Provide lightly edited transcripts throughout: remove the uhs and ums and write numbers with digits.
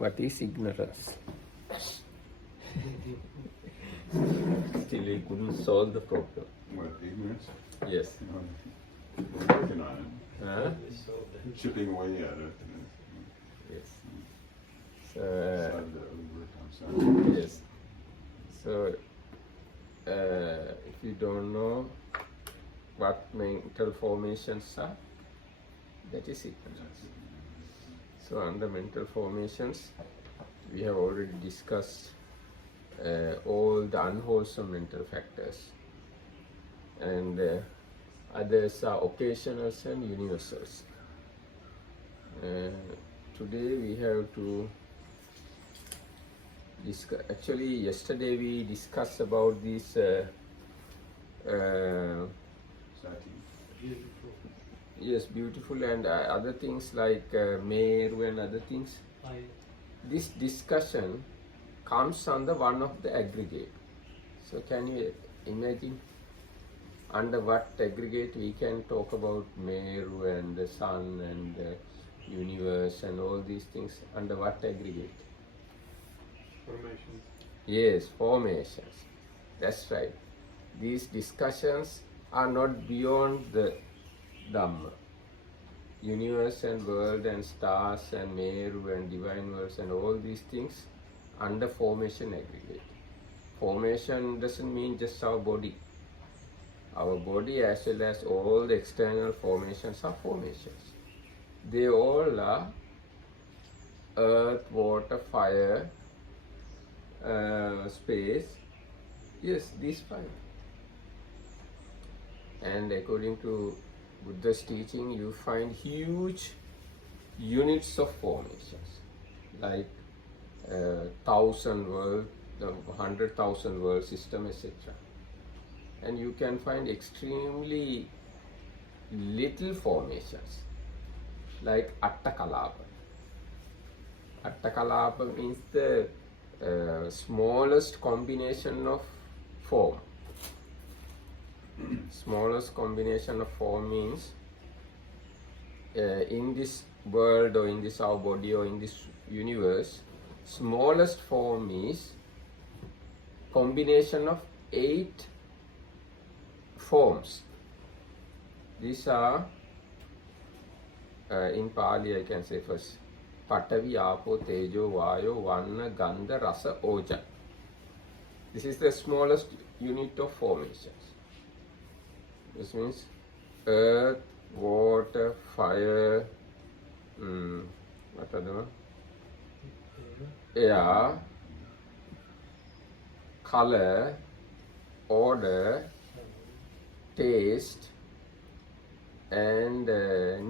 What is ignorance? Still, we couldn't solve the problem. What, ignorance? Yes. We're working on it. Huh? Chipping away at it. Yes. So, Decided that we worked on something. yes. So, if you don't know what mental formations are, that is ignorance. So, under mental formations, we have already discussed all the unwholesome mental factors, and others are occasionals and universals. Today we have to discuss. Actually, yesterday we discussed about these Sati. yes, beautiful, and other things like Meru and other things. This discussion comes under one of the aggregate. So can you imagine under what aggregate we can talk about Meru and the sun and the universe and all these things? Under what aggregate? Formations. Yes, formations. That's right. These discussions are not beyond the Dhamma. Universe and world and stars and Meru and divine worlds and all these things under formation aggregate. Formation doesn't mean just our body. Our body as well as all the external formations are formations. They all are earth, water, fire, space. Yes, these five. And according to Buddha's teaching, you find huge units of formations, like 1,000 world, the 100,000 world system, etc. And you can find extremely little formations, like Attakalapa. Attakalapa means the smallest combination of form. Smallest combination of form means in this world or in this our body or in this universe, smallest form is combination of 8 forms. These are in Pali I can say first Patavi, Apo, Tejo, Vayo, Vanna, Gandha, Rasa, Oja. This is the smallest unit of formations. This means earth, water, fire, what other one? Air, color, order, taste, and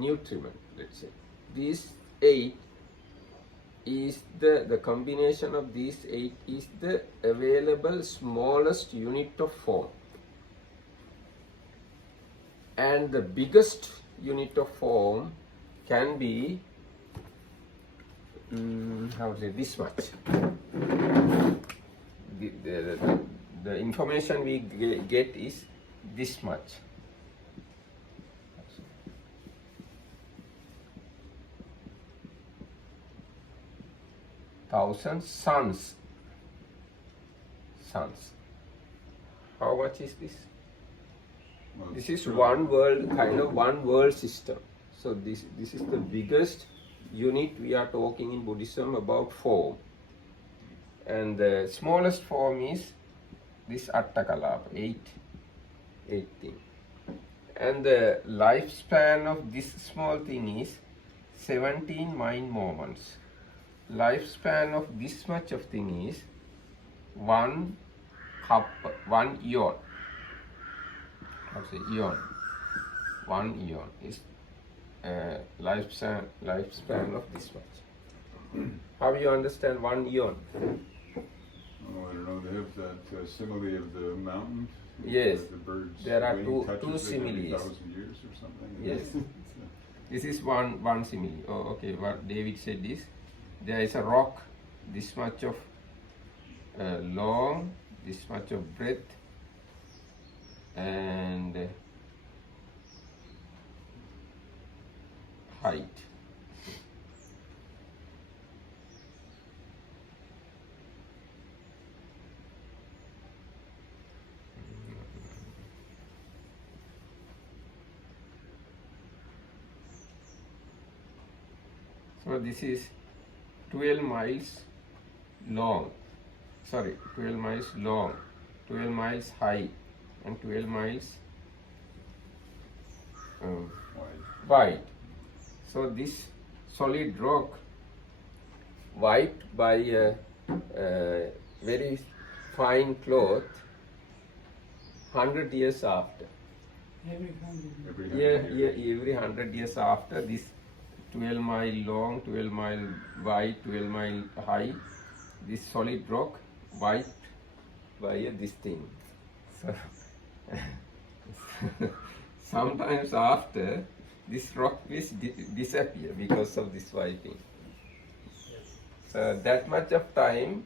nutriment, let's say. These 8 is the combination of these 8 is the available smallest unit of form. And the biggest unit of form can be, how to say, this much. The information we get is this much. Thousand suns. How much is this? Well, This is one world, kind of one world system. So this is the biggest unit we are talking in Buddhism about form. And the smallest form is this Attakalapa, 8 thing. And the lifespan of this small thing is 17 mind moments. Lifespan of this much of thing is 1 cup, 1 eon. How to say eon? 1 eon is lifespan of this much. How do you understand 1 eon? Oh, I don't know. They have that simile of the mountain. Yes. The birds. There are wing two touches it every similes. 1,000 years or something. Yes. This is one simile. Oh, okay. What David said is, there is a rock this much of long, this much of breadth, and height. So this is 12 miles long. Sorry, 12 miles long, 12 miles high, and 12 miles wide. So this solid rock wiped by a very fine cloth 100 years after. Every 100 years after, this 12 mile long, 12 mile wide, 12 mile high, this solid rock wiped by this thing. So sometimes after, this rock will disappear because of this wiping. So that much of time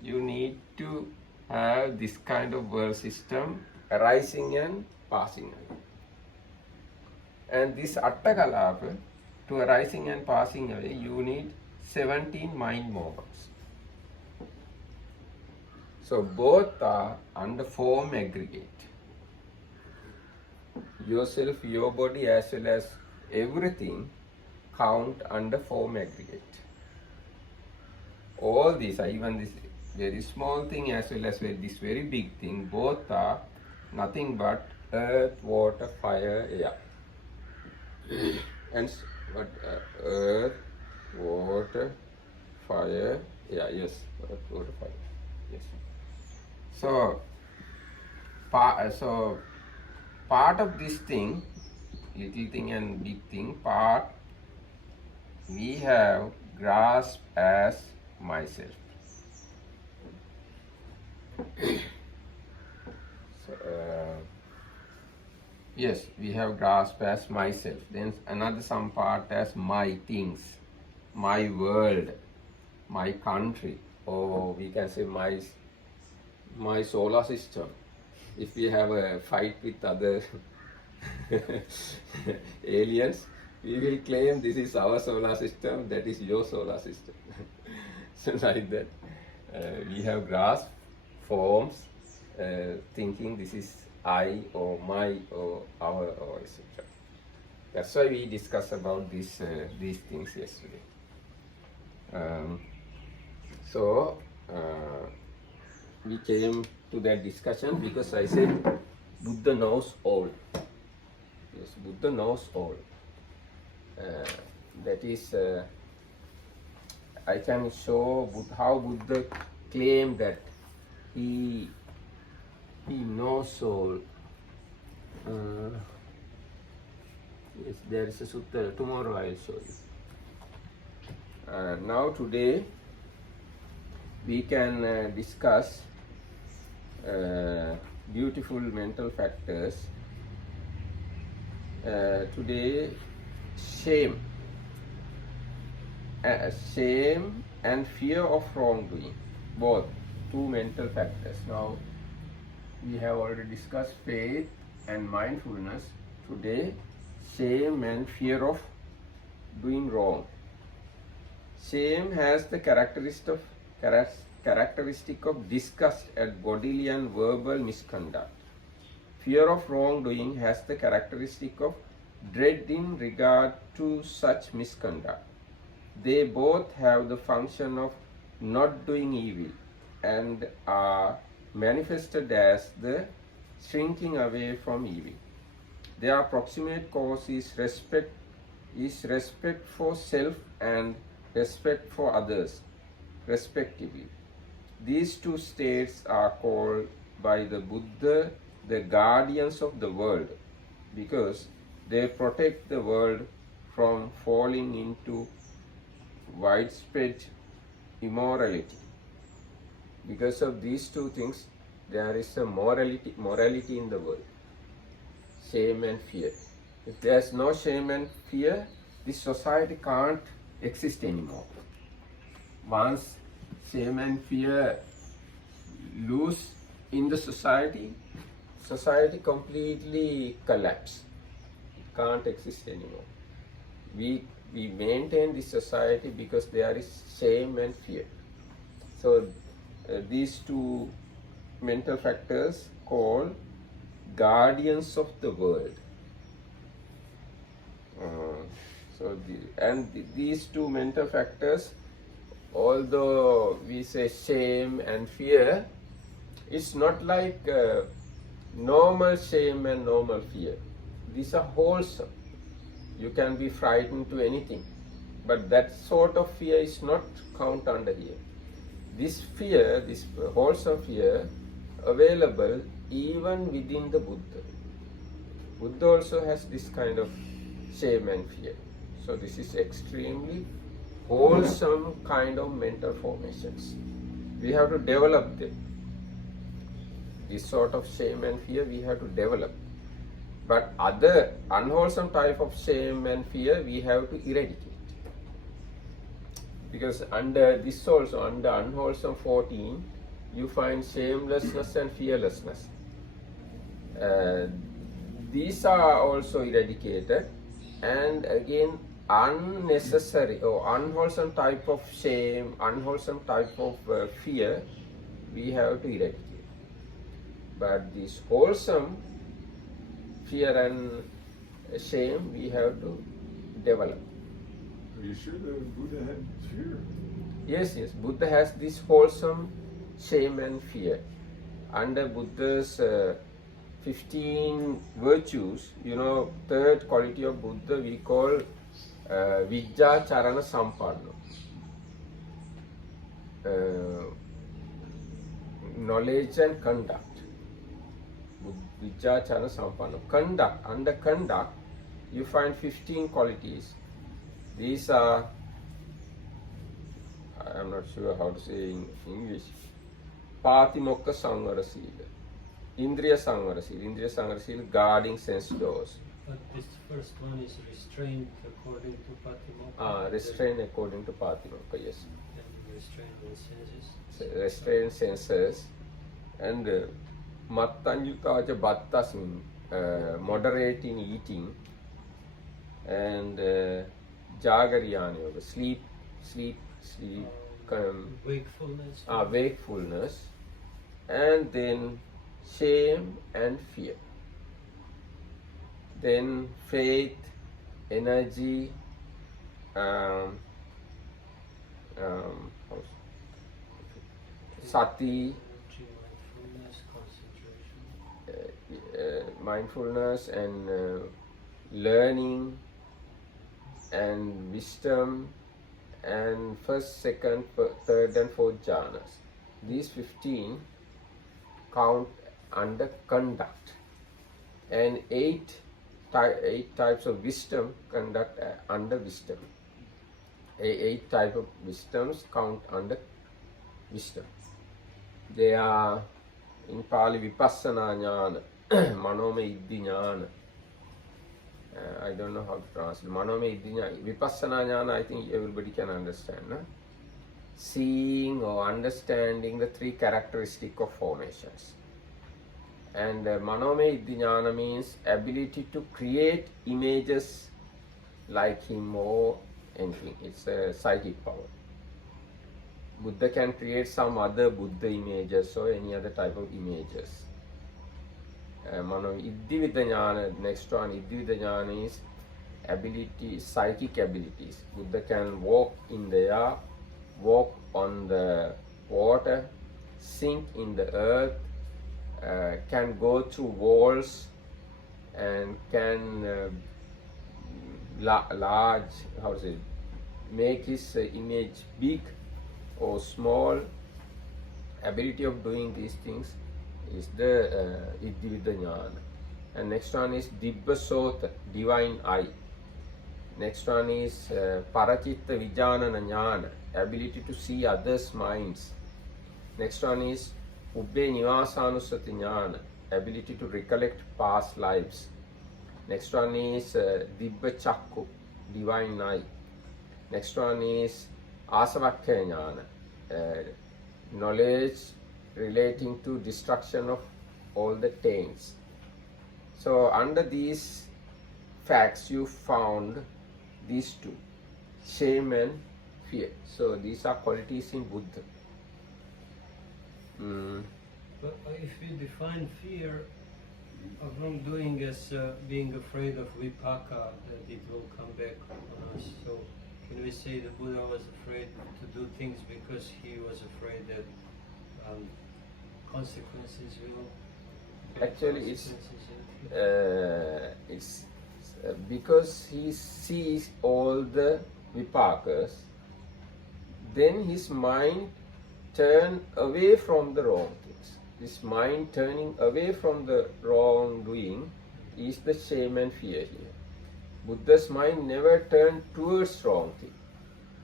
you need to have this kind of world system arising and passing away. And this Attakalapa, to arising and passing away, you need 17 mind moments. So both are under form aggregate. Yourself, your body, as well as everything count under form aggregate. All these, even this very small thing as well as this very big thing, both are nothing but earth, water, fire, air. And earth, water, fire, air. Yes, earth, water, fire. Yes. So part of this thing, little thing and big thing, part we have grasped as myself. So, yes, we have grasped as myself. Then another some part as my things, my world, my country, or we can say my solar system. If we have a fight with other aliens, we will claim this is our solar system, that is your solar system. So like that, we have grasped forms, thinking this is I or my or our or etc. That's why we discussed about these things yesterday. So we came to that discussion because I said Buddha knows all. Yes, Buddha knows all. That is, I can show how Buddha claimed that he knows all. Yes, there is a sutta. Tomorrow I will show you. Now today we can discuss beautiful mental factors. Today, shame and fear of wrongdoing, both two mental factors. Now we have already discussed faith and mindfulness. Today, shame and fear of doing wrong. Shame has the characteristic of disgust at bodily and verbal misconduct. Fear of wrongdoing has the characteristic of dread in regard to such misconduct. They both have the function of not doing evil and are manifested as the shrinking away from evil. Their proximate cause is respect for self and respect for others, respectively. These two states are called by the Buddha the guardians of the world, because they protect the world from falling into widespread immorality. Because of these two things, there is a morality in the world. Shame and fear. If there is no shame and fear, this society can't exist anymore. Once shame and fear lose in the society completely collapse. It can't exist anymore. We maintain this society because there is shame and fear. So these two mental factors called guardians of the world. So these two mental factors, although we say shame and fear, it's not like normal shame and normal fear. These are wholesome. You can be frightened to anything, but that sort of fear is not count under here. This fear, this wholesome fear, available even within the Buddha. Buddha also has this kind of shame and fear. So this is extremely wholesome kind of mental formations. We have to develop them. This sort of shame and fear we have to develop. But other unwholesome type of shame and fear we have to eradicate. Because under this also, under unwholesome 14, you find shamelessness and fearlessness. These are also eradicated, and again unnecessary or unwholesome type of shame, unwholesome type of fear we have to eradicate. But this wholesome fear and shame we have to develop. Are you sure the Buddha had fear? Yes, Buddha has this wholesome shame and fear. Under Buddha's 15 virtues, third quality of Buddha we call Vijja Charana Sampanno. Knowledge and conduct. Vijja Charana Sampanno. Conduct. Under conduct, you find 15 qualities. These are, I'm not sure how to say in English, Patimokka Samvara Sila, Indriya Samvara Sila. Indriya Samvara Sila, guarding sense doors. But this first one is restraint according to Patimokkha. Restraint according to Patimokka, yes. And restraint in senses. Restraint senses. And Mattanyutaja Bhattasmin, moderating eating. And Jagariyana Yoga, sleep. Wakefulness. Wakefulness. And then shame and fear. Then faith, energy, sati, Mindfulness, concentration. mindfulness and learning and wisdom and first, second, third and fourth jhanas. These 15 count under conduct, and 8 types of wisdom conduct under wisdom. 8 types of wisdoms count under wisdom. They are in Pali Vipassana Jnana, Manome Iddhi Jnana. I don't know how to translate. Manome Iddhi Jnana. Vipassana Jnana, I think everybody can understand. No? Seeing or understanding the 3 characteristics of formations. And Manome Iddhi Jnana means ability to create images like him or anything. It's a psychic power. Buddha can create some other Buddha images or any other type of images. Iddhivida Jnana, next one, Iddhivida Jnana is ability, psychic abilities. Buddha can walk in the air, walk on the water, sink in the earth, can go through walls, and can make his image big or small. Ability of doing these things is the Iddhivida Jnana. And next one is Dibba Sota, divine eye. Next one is Parachitta Vijanana Jnana, ability to see others' minds. Next one is Ubbe Nivasanusati Jnana, ability to recollect past lives. Next one is Dibba Chakku, divine eye. Next one is Asavakkha Jnana, knowledge relating to destruction of all the taints. So under these facts you found these 2, shame and fear. So these are qualities in Buddha. But if we define fear, From doing is being afraid of vipaka, that it will come back on us. So can we say the Buddha was afraid to do things because he was afraid that consequences will Actually, consequences, it's because he sees all the vipakas, then his mind turn away from the wrong things. This mind turning away from the wrongdoing is the shame and fear here. Buddha's mind never turned towards wrong thing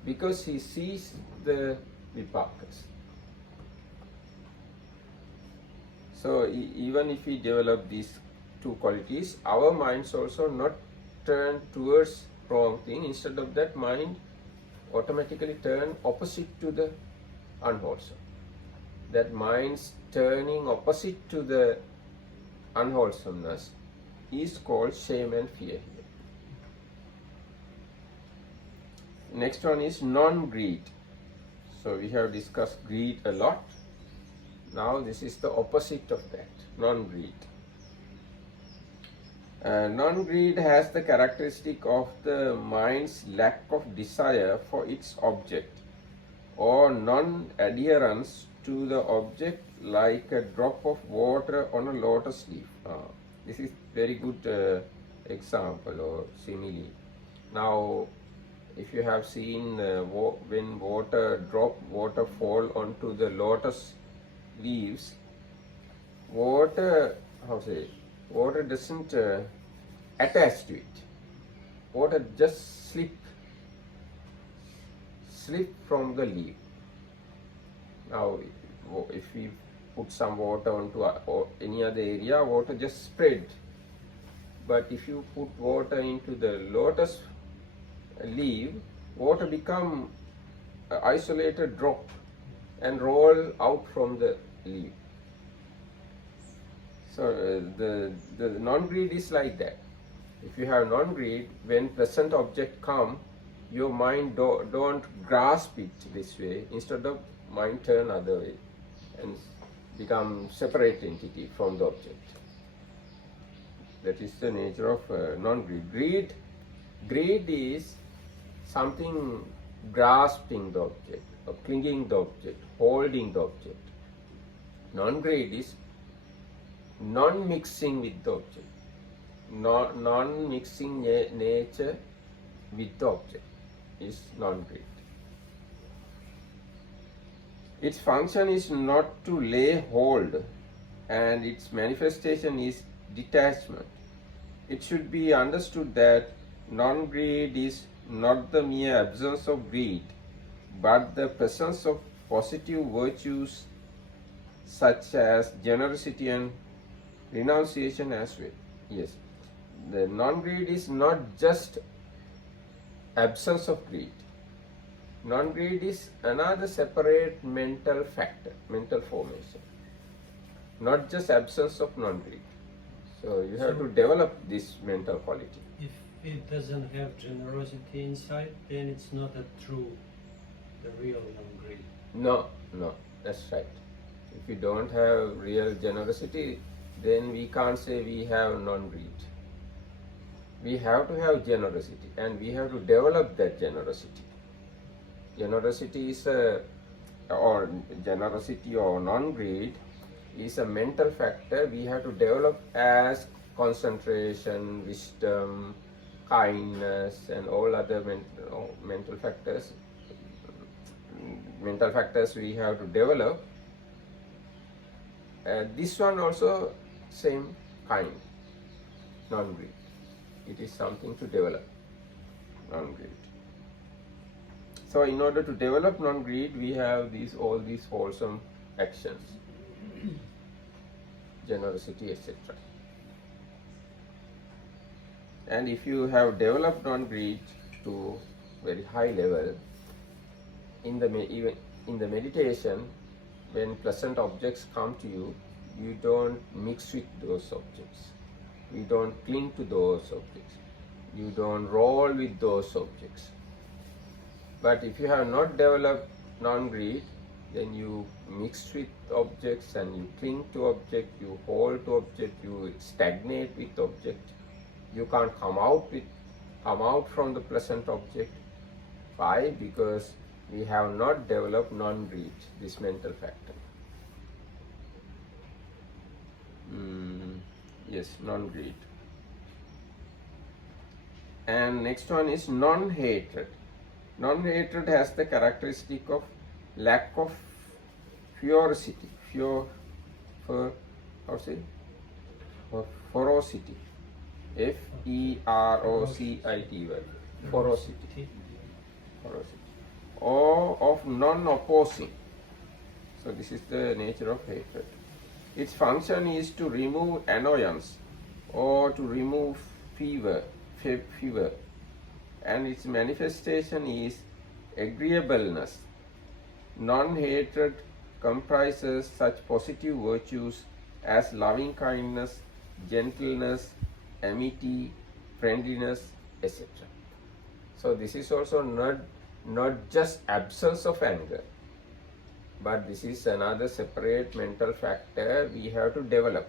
because he sees the vipakas. So even if we develop these two qualities, our minds also not turn towards wrong thing. Instead of that, mind automatically turn opposite to the unwholesome. That mind's turning opposite to the unwholesomeness is called shame and fear here. Next one is non-greed. So we have discussed greed a lot. Now this is the opposite of that, non-greed. Non-greed has the characteristic of the mind's lack of desire for its object or non-adherence to the object, like a drop of water on a lotus leaf. This is very good example or simile. Now, if you have seen when water fall onto the lotus leaves, water doesn't attach to it. Water just slip from the leaf. Now, if we put some water onto any other area, water just spread. But if you put water into the lotus leaf, water become isolated drop and roll out from the leaf. So the non-greed is like that. If you have non-greed, when present object come, your mind don't grasp it this way. Instead of mind turn other way and become separate entity from the object. That is the nature of non-greed. Greed is something grasping the object, or clinging the object, holding the object. Non-greed is non-mixing with the object, non-mixing nature with the object is non-greed. Its function is not to lay hold, and its manifestation is detachment. It should be understood that non-greed is not the mere absence of greed, but the presence of positive virtues such as generosity and renunciation as well. Yes, the non-greed is not just absence of greed. Non-greed is another separate mental factor, mental formation, not just absence of non-greed. So you have to develop this mental quality. If it doesn't have generosity inside, then it's not the real non-greed. No, that's right. If you don't have real generosity, then we can't say we have non-greed. We have to have generosity, and we have to develop that generosity. Generosity is or non-greed is a mental factor we have to develop as concentration, wisdom, kindness, and all other mental factors. Mental factors we have to develop. This one also same kind, non-greed. It is something to develop, non-greed. So in order to develop non-greed, we have all these wholesome actions, generosity, etc. And if you have developed non-greed to very high level, even in the meditation, when pleasant objects come to you, you don't mix with those objects. You don't cling to those objects. You don't roll with those objects. But if you have not developed non-greed, then you mix with objects and you cling to object, you hold to object, you stagnate with object. You can't come out from the pleasant object. Why? Because we have not developed non-greed, this mental factor. Yes, non-greed. And next one is non-hatred. Non-hatred has the characteristic of lack of ferocity. Ferocity. Ferocity. Ferocity. Or of non-opposing. So this is the nature of hatred. Its function is to remove annoyance or to remove fever, and its manifestation is agreeableness. Non-hatred comprises such positive virtues as loving kindness, gentleness, amity, friendliness, etc. So this is also not just absence of anger, but this is another separate mental factor we have to develop.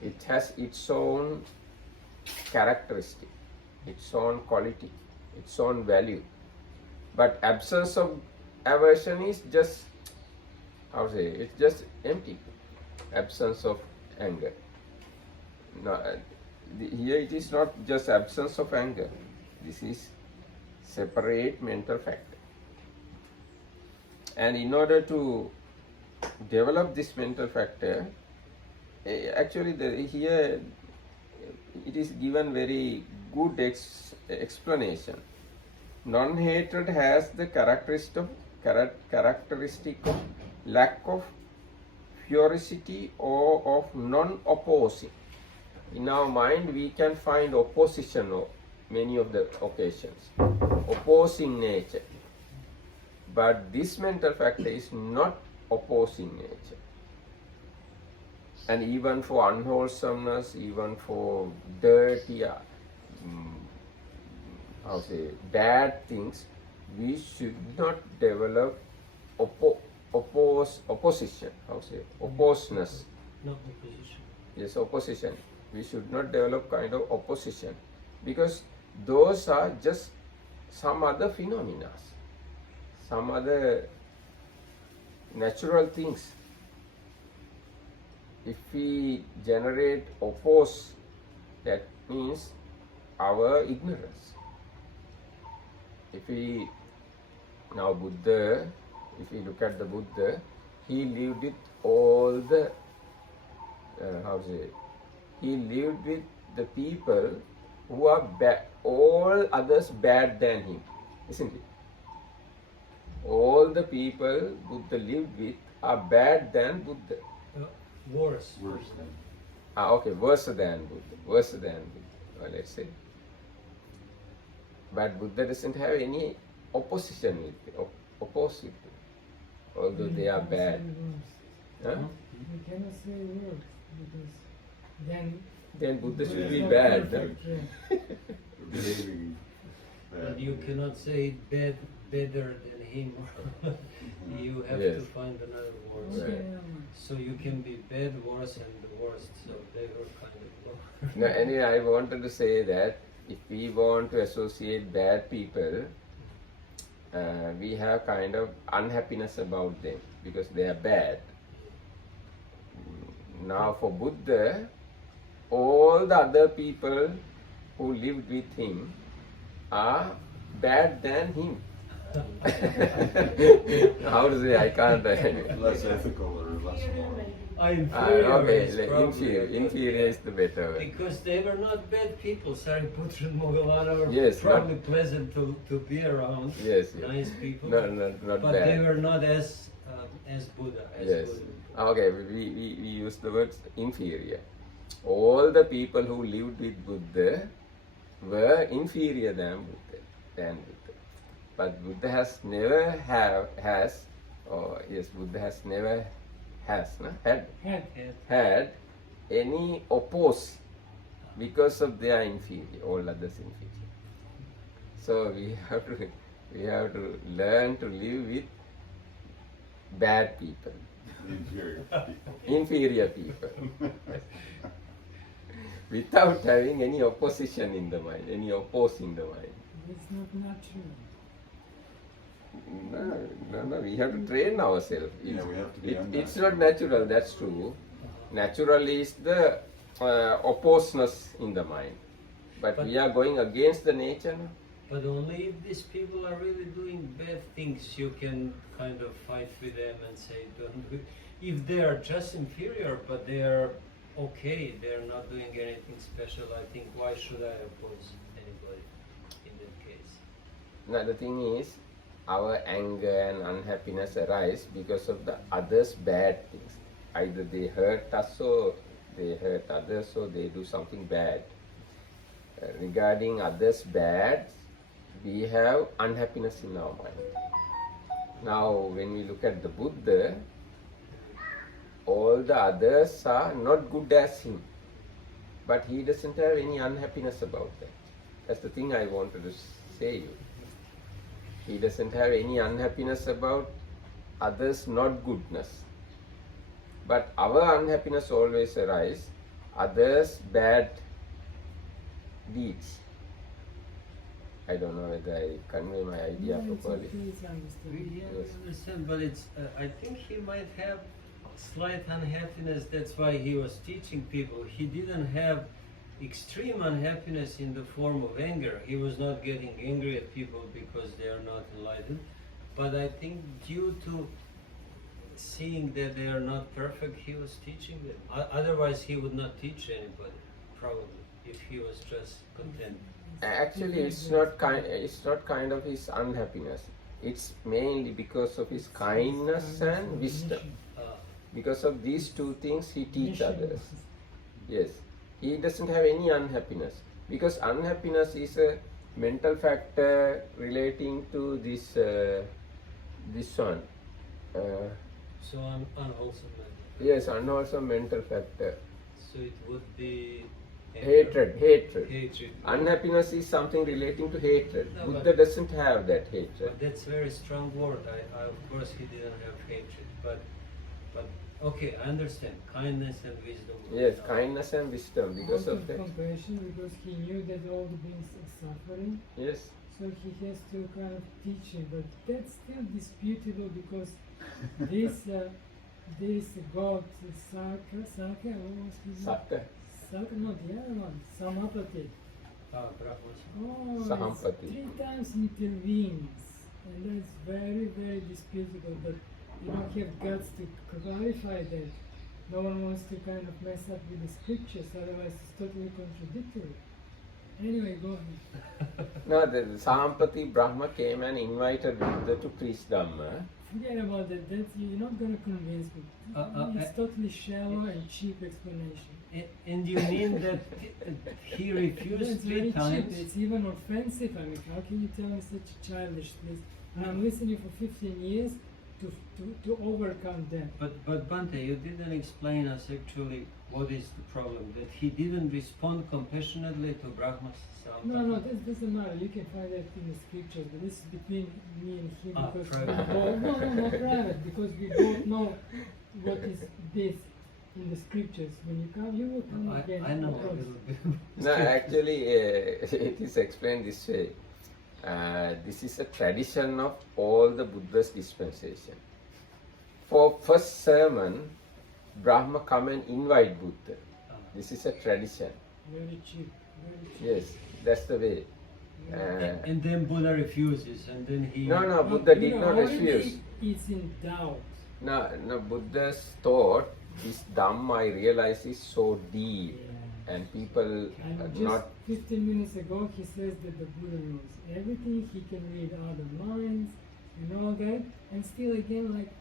It has its own characteristic, its own quality, its own value. But absence of aversion is just, it's just empty. Absence of anger. No, here it is not just absence of anger. This is separate mental factor. And in order to develop this mental factor, actually here it is given very good explanation. Non-hatred has the characteristic of lack of ferocity or of non-opposing. In our mind we can find opposition on many of the occasions, opposing nature. But this mental factor is not opposing nature. And even for unwholesomeness, even for dirty, bad things, we should not develop opposition. Opposeness. No opposition. Yes, opposition. We should not develop kind of opposition, because those are just some other phenomena, some other natural things. If we generate oppose, that means our ignorance. If we now Buddha, if we look at the Buddha, he lived with all the he lived with the people who are all others bad than him, isn't it? All the people Buddha lived with are bad than Buddha. Worse. Worse than. Worse than Buddha, let's say. But Buddha doesn't have any opposition with it, opposite, although they are bad. Huh? You cannot say words because Then Buddha should be not bad. perfect, yeah. Behaving And bad. you cannot say better than him. You have Yes. to find another word. Right. Okay, So you can be bad, worse, and the worst. So they were kind of No, anyway, I wanted to say that if we want to associate bad people, we have kind of unhappiness about them because they are bad. Now for Buddha, all the other people who lived with him are bad than him. How to say? I can't. Less ethical or less moral. Okay, is probably inferior is the better word. Because they were not bad people. Sariputra and Moggallana were Yes, probably pleasant to be around. Yes, yes. Nice people. No, not but bad. they were not as Buddha. As Yes. Buddha. Okay, we use the word inferior. All the people who lived with Buddha were inferior than Buddha. But Buddha has never had any oppose because of their inferior, all others inferior. So we have to learn to live with bad people, Inferior people. inferior people, without having any opposition in the mind, any oppose in the mind. It's not natural. No, we have to train ourselves. Yeah, we have to be It's not natural, that's true. Natural is the opposeness in the mind. But we are going against the nature. No? But only if these people are really doing bad things, you can kind of fight with them and say, don't do it. If they are just inferior, but they are okay, they are not doing anything special, I think, why should I oppose anybody in that case? Now the thing is, our anger and unhappiness arise because of the others' bad things. Either they hurt us or they hurt others or they do something bad. Regarding others' bad, we have unhappiness in our mind. Now when we look at the Buddha, all the others are not good as him. But he doesn't have any unhappiness about that. That's the thing I wanted to say you. He doesn't have any unhappiness about others' not goodness. But our unhappiness always arises, others' bad deeds. I don't know whether I convey my idea Yeah, it's properly. okay, it's understood. Yeah, Yes. I understand, but it's. I think he might have slight unhappiness. That's why he was teaching people. He didn't have extreme unhappiness in the form of anger. He was not getting angry at people because they are not enlightened. But I think due to seeing that they are not perfect, he was teaching them. Otherwise, he would not teach anybody, probably, if he was just content. Actually, it's not kind of his unhappiness. It's mainly because of his kindness and wisdom. Because of these two things, he teaches others. Yes, he doesn't have any unhappiness because unhappiness is a mental factor relating to this one. So unwholesome. Yes, unwholesome mental factor. So it would be Hatred. Hatred. Unhappiness is something relating to hatred. No, Buddha doesn't have that hatred. But that's a very strong word. I of course he didn't have hatred, but okay, I understand kindness and wisdom. Yes, kindness and wisdom because Out of that. compassion, because he knew that all the beings are suffering, Yes. so he has to kind of teach him. But that's still disputable because this god Saka, what was his name? Satta. Saka, not the other one, Samapati. Brahmas. Oh, it's Sahampati. 3 times intervenes, and that's very, very disputable. But you don't have guts to clarify that. No one wants to kind of mess up with the scriptures, otherwise it's totally contradictory. Anyway, go ahead. Now the Sahampati Brahma came and invited Buddha to preach Dhamma. Forget about that. You're not going to convince me. It's totally shallow and cheap explanation. And you mean that he refused It's 3 very times? cheap. It's even offensive. I mean, how can you tell me such a childish thing? And I'm listening for 15 years to overcome that. But Bante, you didn't explain us actually what is the problem. That he didn't respond compassionately to Brahma's sound. No, that doesn't matter. You can find that in the scriptures, but this is between me and him because private. we both, no, not private, because we both know what is this in the scriptures. When you come, you will come again. I know of a course. little bit. No, actually, it is explained this way. This is a tradition of all the Buddha's dispensation. For first sermon, Brahma come and invite Buddha. This is a tradition. Very cheap. Very cheap. Yes, that's the way. And then Buddha refuses, and then he. No, Buddha did You know, not already refuse. It's in doubt. No, Buddha's thought, this Dhamma I realize is so deep, and people And are just not. 15 minutes ago, he says that the Buddha knows everything. He can read other minds and all that. And still, again, like,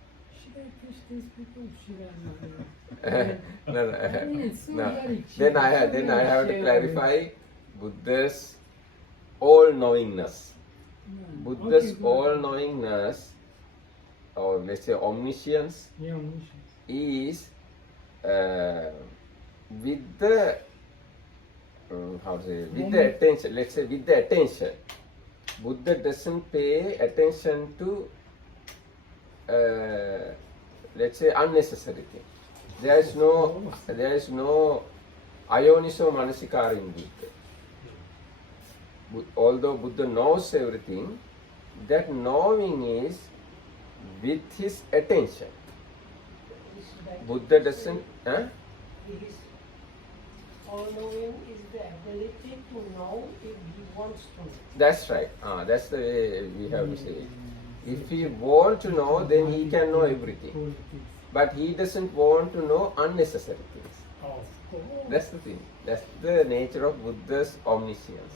should I teach these people? Should I not? No, I mean, it's so no. very cheap. Then I have to clarify Buddha's all-knowingness. Buddha's Okay, all-knowingness, or let's say omniscience, Yeah, omniscience. is with the how to say, with the attention. Let's say with the attention. Buddha doesn't pay attention to let's say, unnecessary thing. There is no ayoniso manasikara in Buddha. Although Buddha knows everything, that knowing is with his attention. Buddha doesn't. His all-knowing is the ability to know if he wants to know. That's right. That's the way we have to say it. If he wants to know, then he can know everything. Politics. But he doesn't want to know unnecessary things. Of course. That's the thing. That's the nature of Buddha's omniscience.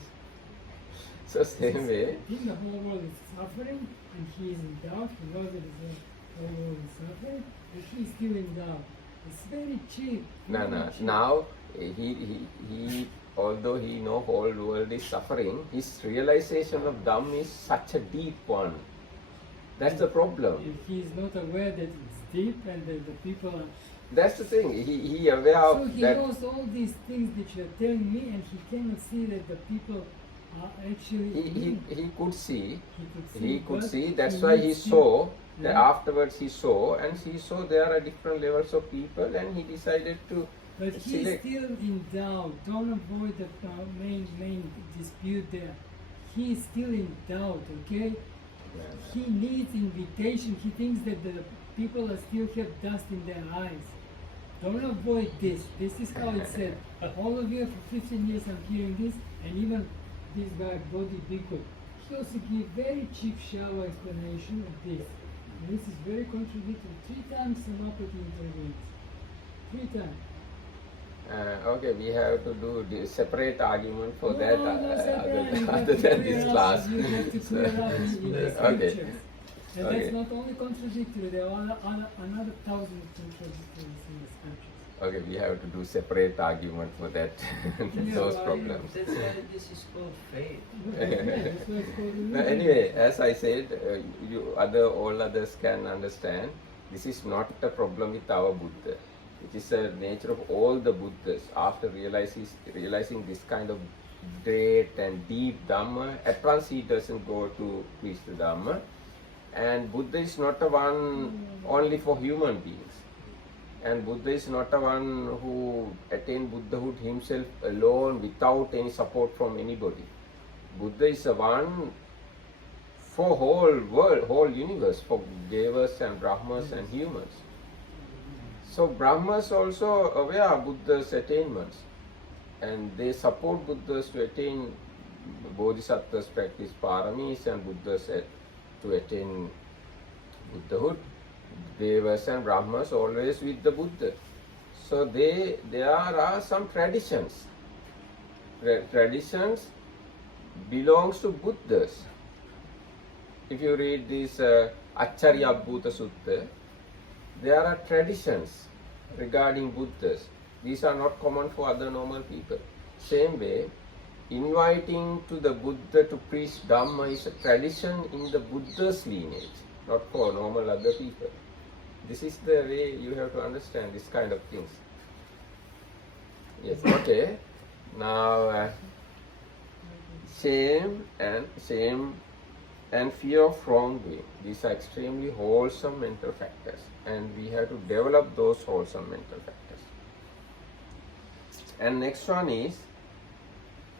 So same way. In the whole world is suffering, and he is in doubt. He knows that the whole world is suffering, but he is still in doubt. It's very cheap. No. very cheap. Now he although he know whole world is suffering, his realization of Dhamm is such a deep one. That's the problem. If he is not aware that it's deep and that the people are. That's the thing. He aware of So he that. knows all these things that you are telling me, and he cannot see that the people are actually. He could see. He could see. but That's why he needs to- saw. That Yeah. afterwards he saw, and he saw there are different levels of people, and he decided to But he is select. still in doubt. Don't avoid the main dispute there. He is still in doubt. Okay. He needs invitation. He thinks that the people are still have dust in their eyes. Don't avoid this. This is how it's said. All of you for 15 years I'm hearing this, and even this guy, Bodhi Bhikkhu, he also give very cheap, shallow explanation of this. And this is very contradictory. 3 times Samapati intervenes. 3 times. Okay, we have to do the separate argument for No, that no, separate. You have other to than clear this up- class. You have to clear up in the Okay. scriptures. And Okay. that's not only contradictory, there are another 1,000 contradictories in the scriptures. Okay, we have to do separate argument for that those That's why- problems. That's why this is called faith. That's why it's called No, religion. anyway, as I said, all others can understand. This is not a problem with our Buddha. It is a nature of all the Buddhas. After realizing this kind of great and deep Dhamma, at once he doesn't go to preach the Dhamma. And Buddha is not a one only for human beings. And Buddha is not a one who attained Buddhahood himself alone without any support from anybody. Buddha is a one for whole world, whole universe, for Devas and Brahmas and humans. So Brahmas also aware of Buddha's attainments, and they support Buddhas to attain Bodhisattvas practice paramis and Buddhas to attain Buddhahood. Devas and Brahmas always with the Buddha. So there are some traditions. Traditions belongs to Buddhas. If you read this Acharya Bhuta Sutta, there are traditions regarding Buddhas. These are not common for other normal people. Same way, inviting to the Buddha to preach Dhamma is a tradition in the Buddha's lineage, not for normal other people. This is the way you have to understand this kind of things. Yes, okay. Now, shame and fear of wrongdoing. These are extremely wholesome mental factors, and we have to develop those wholesome mental factors. And next one is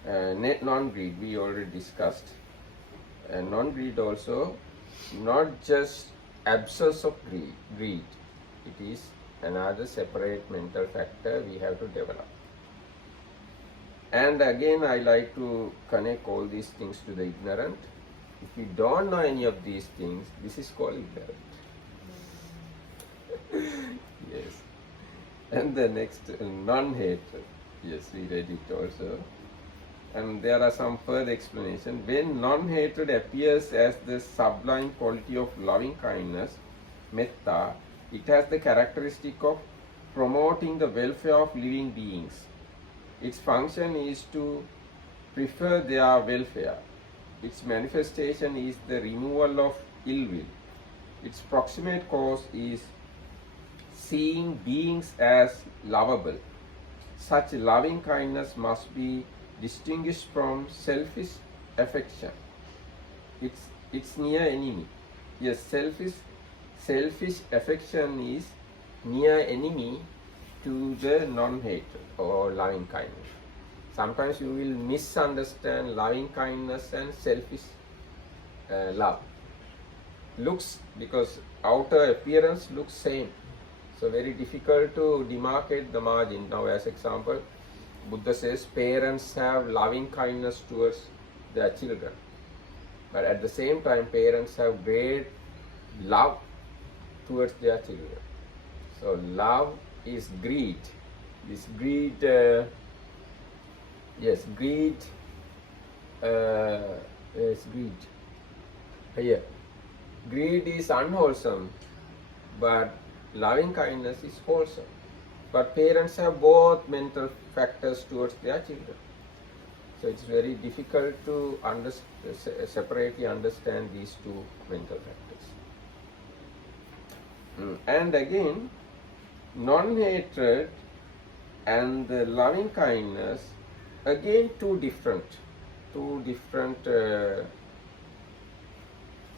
non-greed. We already discussed. And non-greed also, not just absence of greed. It is another separate mental factor we have to develop. And again, I like to connect all these things to the ignorant. If you don't know any of these things, this is called ignorant. Yes. And the next, non-hatred. Yes, we read it also. And there are some further explanation. When non-hatred appears as the sublime quality of loving kindness, metta, it has the characteristic of promoting the welfare of living beings. Its function is to prefer their welfare. Its manifestation is the removal of ill will. Its proximate cause is seeing beings as lovable. Such loving kindness must be distinguished from selfish affection. It's near enemy. Yes, selfish selfish affection is near enemy to the non-hatred or loving kindness. Sometimes you will misunderstand loving kindness and selfish love. Looks, because outer appearance looks same, so very difficult to demarcate the margin. Now, as example, Buddha says parents have loving kindness towards their children, but at the same time parents have great love towards their children. So love is greed. This greed, greed is greed. Here, greed is unwholesome, but loving kindness is wholesome. But parents have both mental factors towards their children. So it's very difficult to separately understand these two mental factors. And again, non-hatred and the loving kindness, again two different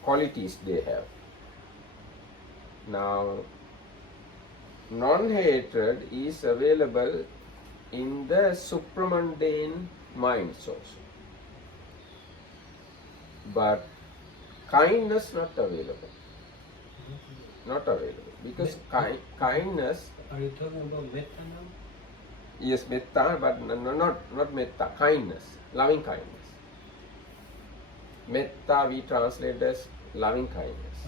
qualities they have. Now, non-hatred is available in the supramundane minds also, but kindness not available. Not available because kindness. Are you talking about metta now? Yes, metta, but not metta. Kindness, loving kindness. Metta we translate as loving kindness.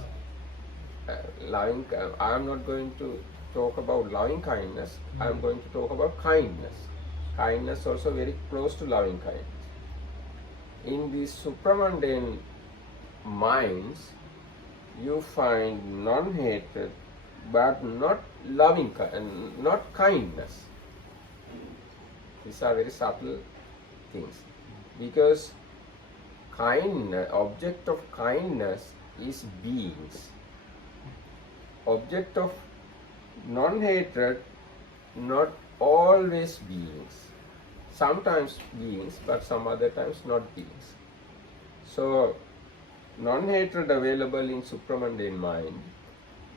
I am not going to talk about loving kindness. I am going to talk about kindness. Kindness also very close to loving kindness. In these supramundane minds, you find non-hatred, but not loving and not kindness. These are very subtle things, because object of kindness is beings. Object of non-hatred, not always beings. Sometimes beings, but some other times not beings. So, non-hatred available in supramundane mind,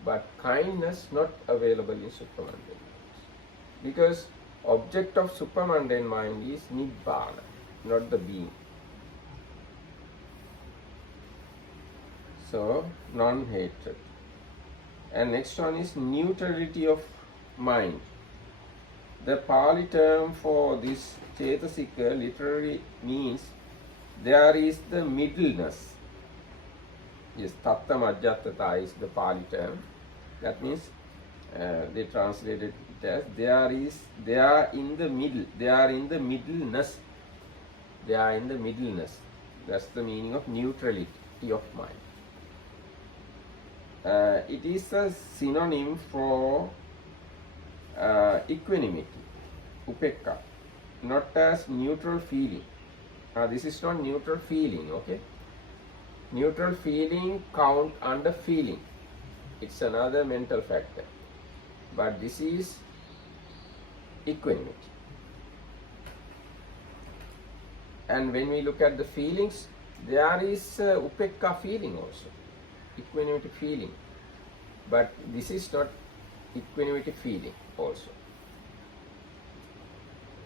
but kindness not available in supramundane mind. Because object of supramundane mind is Nibbana, not the being. So, non-hatred. And next one is neutrality of mind. The Pali term for this Cetasika literally means there is the middleness. Yes, Tatta Majjatata is the Pali term. That means they translated it as they are in the middle. They are in the middleness. They are in the middleness. That's the meaning of neutrality of mind. It is a synonym for equanimity, upekka, not as neutral feeling. This is not neutral feeling, okay? Neutral feeling count under feeling. It's another mental factor. But this is equanimity. And when we look at the feelings, there is upekka feeling also. Equanimity feeling, but this is not equanimity feeling also.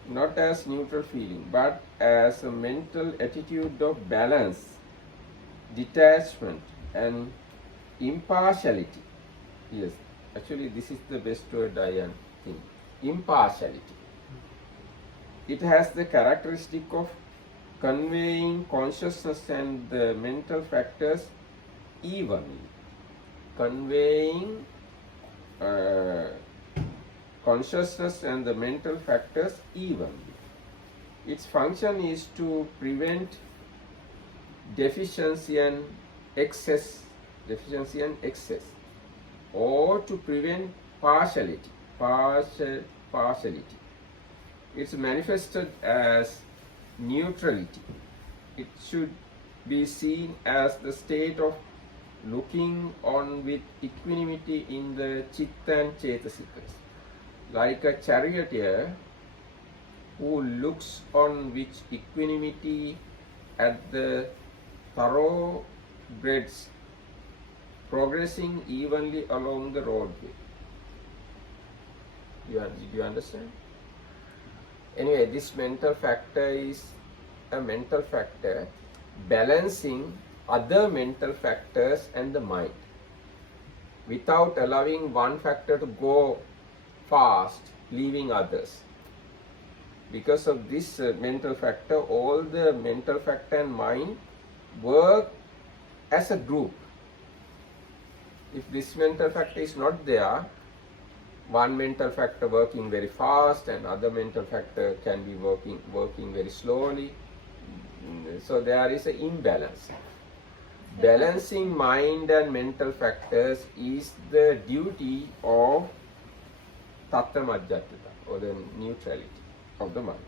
Not as neutral feeling, but as a mental attitude of balance, detachment and impartiality. Yes, actually this is the best word I am thinking. Impartiality. It has the characteristic of conveying consciousness and the mental factors evenly, conveying consciousness and the mental factors evenly. Its function is to prevent deficiency and excess, or to prevent partiality. It's manifested as neutrality. It should be seen as the state of looking on with equanimity in the chitta and cetasikas, like a charioteer who looks on with equanimity at the thoroughbreds progressing evenly along the roadway. Did you understand? Anyway, this mental factor is a mental factor balancing other mental factors and the mind without allowing one factor to go fast, leaving others. Because of this mental factor, all the mental factor and mind work as a group. If this mental factor is not there, one mental factor working very fast and other mental factor can be working very slowly. So there is an imbalance. Balancing mind and mental factors is the duty of tattva majjhatata, or the neutrality of the mind.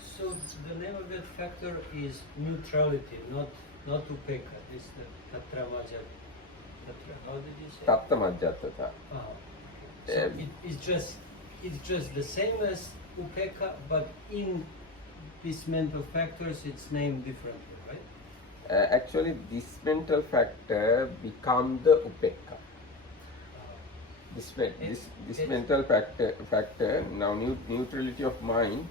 So the name of that factor is neutrality, not upeka. This is the tatra majja. How did you say? Tattva majjhatata. So it's just the same as upeka, but in these mental factors, it's named differently, right? Actually, this mental factor become the upekka. This mental factor now neutrality of mind.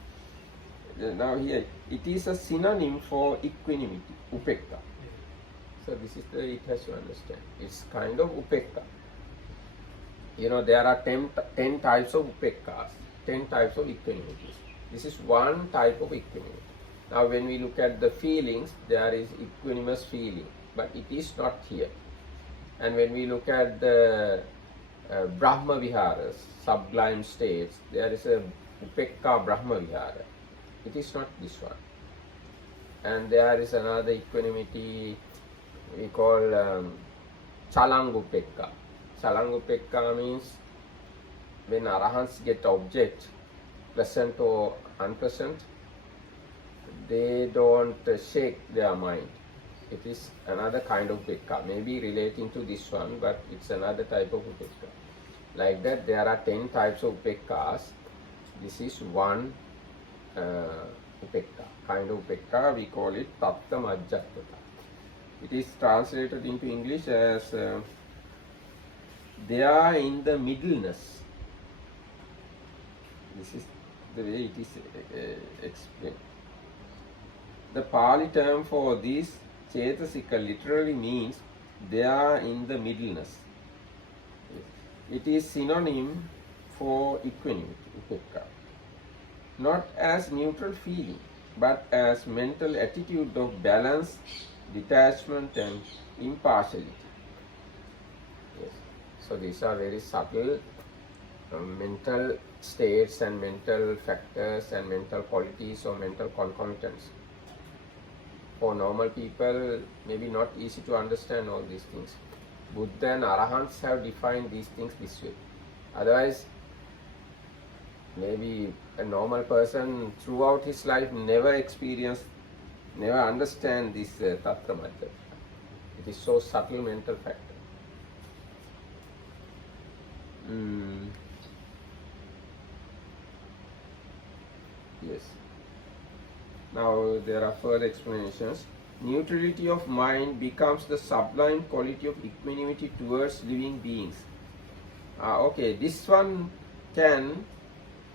Now here it is a synonym for equanimity, upekka. So this is it has to understand. It's kind of upekka. You know, there are 10 types of upekkas, 10 types of equanimities. This is one type of equanimity. Now when we look at the feelings, there is equanimous feeling, but it is not here. And when we look at the Brahma Viharas, sublime states, there is a Upekka Brahma Vihara. It is not this one. And there is another equanimity we call Chalangupekka. Chalangupekka means when Arahants get object, pleasant or unpleasant, they don't shake their mind. It is another kind of upekka, maybe relating to this one, but it's another type of upekka. Like that, there are 10 types of upekkas. This is one upekka, kind of upekka. We call it tattva majjhatata. It is translated into English as they are in the middleness. This is the way it is explained. The Pali term for this Chetasika literally means they are in the middleness. It is synonym for equanimity, upekka. Not as neutral feeling, but as mental attitude of balance, detachment and impartiality. Yes. So these are very subtle mental states and mental factors and mental qualities or mental concomitants. For normal people, maybe not easy to understand all these things. Buddha and Arahants have defined these things this way. Otherwise, maybe a normal person throughout his life never understand this tattva majjhatata. It is so subtle mental factor. Yes. Now there are further explanations. Neutrality of mind becomes the sublime quality of equanimity towards living beings. Okay, this one can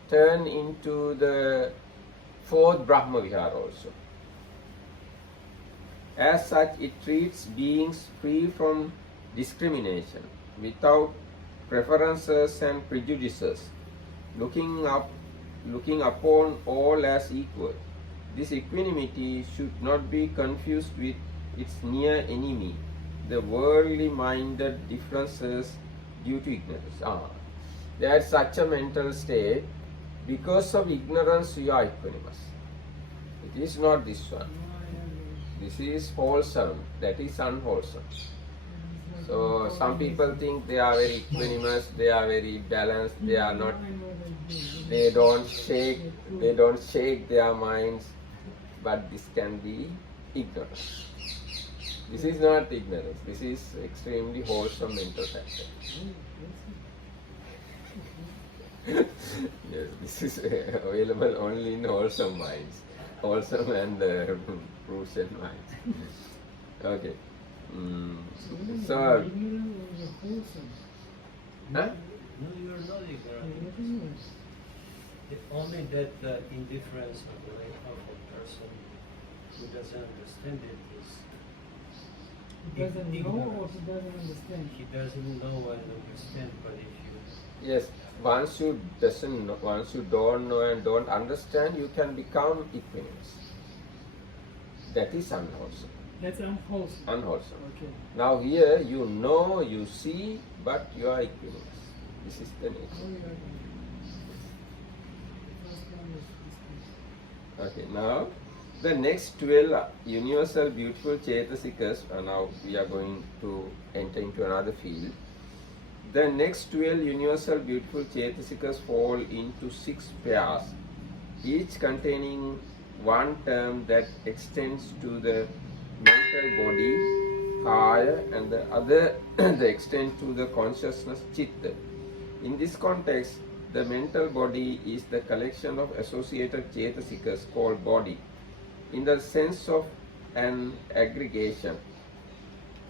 turn into the fourth Brahma Vihara also. As such, it treats beings free from discrimination, without preferences and prejudices, looking upon all as equal. This equanimity should not be confused with its near enemy, the worldly minded differences due to ignorance. There is such a mental state. Because of ignorance, you are equanimous. It is not this one. This is wholesome, that is unwholesome. So some people think they are very equanimous, they are very balanced, they are not, they don't shake their minds, but this can be ignorance. This is not ignorance, this is extremely wholesome mental factor. Yes, this is available only in wholesome minds, wholesome and prudent minds. Okay. So whether So- you're ignorant or you're wholesome. Huh? No, you're not ignorant. You're ignorant. Only that indifference of a person who doesn't understand it is. He doesn't know or ignorance. he doesn't understand. He doesn't know and understand, but if you Yes, once you don't know and don't understand, you can become ignorant. That is unwholesome. That's unwholesome. Unwholesome. Okay. Now here you know, you see, but you are ignorant. This is the How nature. you are going? The first one is this. Okay, now the next 12 universal beautiful Chetasikas, now we are going to enter into another field. The next 12 universal beautiful Chetasikas fall into 6 pairs, each containing one term that extends to the mental body, kaya, and the other the extends to the consciousness, chitta. In this context, the mental body is the collection of associated Chetasikas called body, in the sense of an aggregation.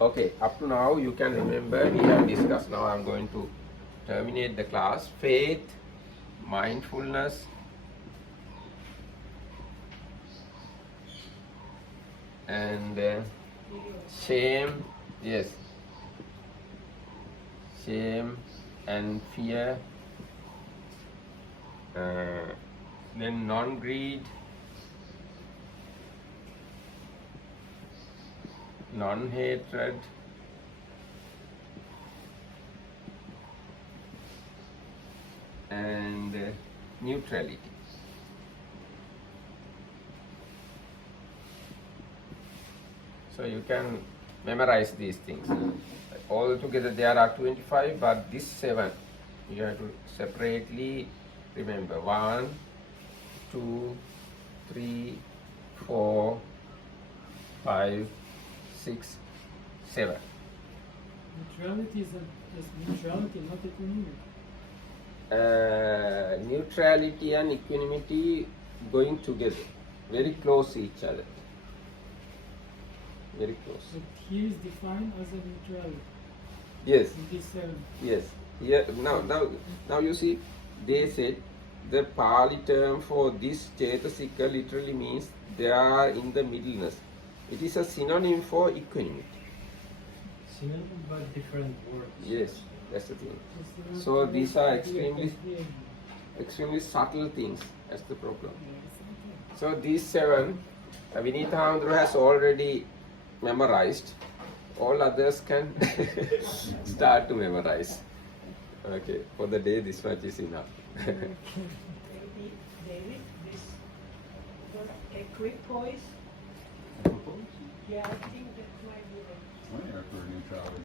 Okay, up to now you can remember we have discussed. Now I am going to terminate the class. Faith, mindfulness, and shame, yes, shame and fear, then non-greed, non-hatred, and neutrality. So you can memorize these things. All together there are 25, but this 7 you have to separately remember. 1, 2, 3, 4, 5, 6, 7. Neutrality is neutrality, not equanimity. Neutrality and equanimity going together, very close to each other. Very close. But here is defined as a neutrality. Yes, In this 7. yes. Here now you see, they said the Pali term for this Chetasika literally means they are in the middleness. It is a synonym for equanimity. synonym but different words. Yes, that's the thing. It's not So these are completely extremely subtle things. That's the problem. Yes, So these 7, Vinita Hamdru has already memorized. All others can start to memorize. Okay, for the day this much is enough. David, this equipoise, yeah, I think that might be the Oh, yeah, for neutrality.